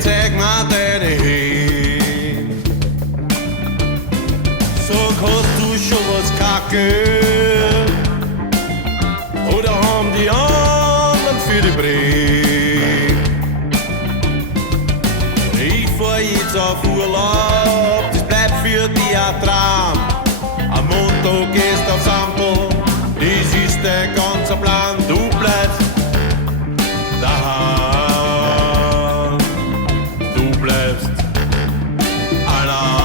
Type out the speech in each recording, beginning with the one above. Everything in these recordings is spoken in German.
zeig mir deine Hände. Sag, hast du schon was kacke? Oder haben die anderen für die Brille? Ich fahr jetzt auf Urlaub, das bleibt für dich ein Traum. Am Montag gehst aufs Ampel, das ist der ganze Plan. Du bleibst daheim, du bleibst allein.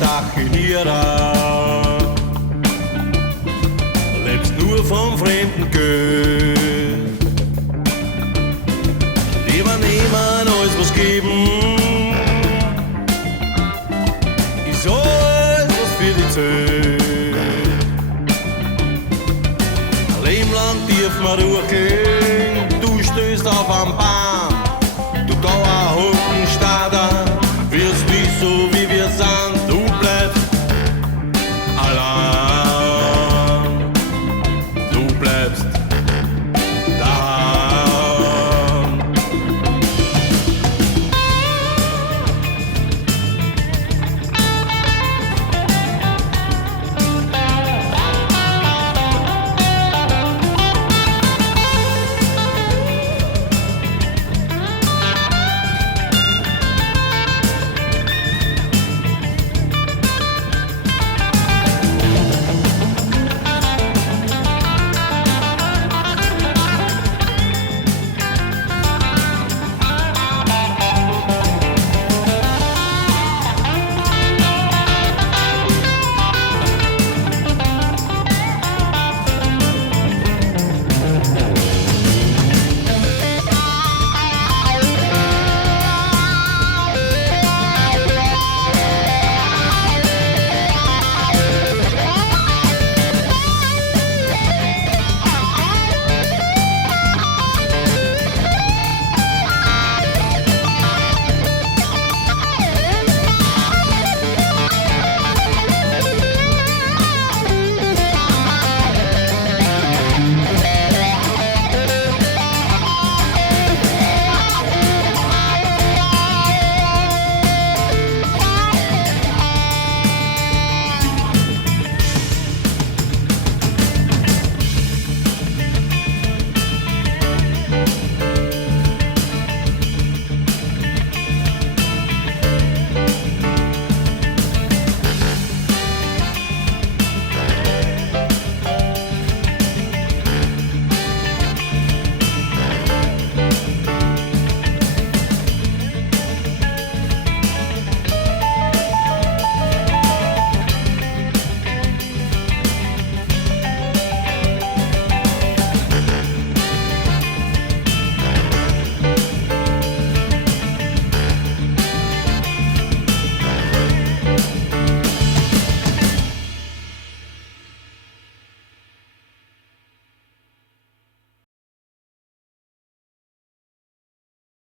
Tachenierer, lebst nur vom fremden Geld. Lieber nehmen als was geben, ist alles, was für dich zählt. Ein Leben lang tief man ruckeln,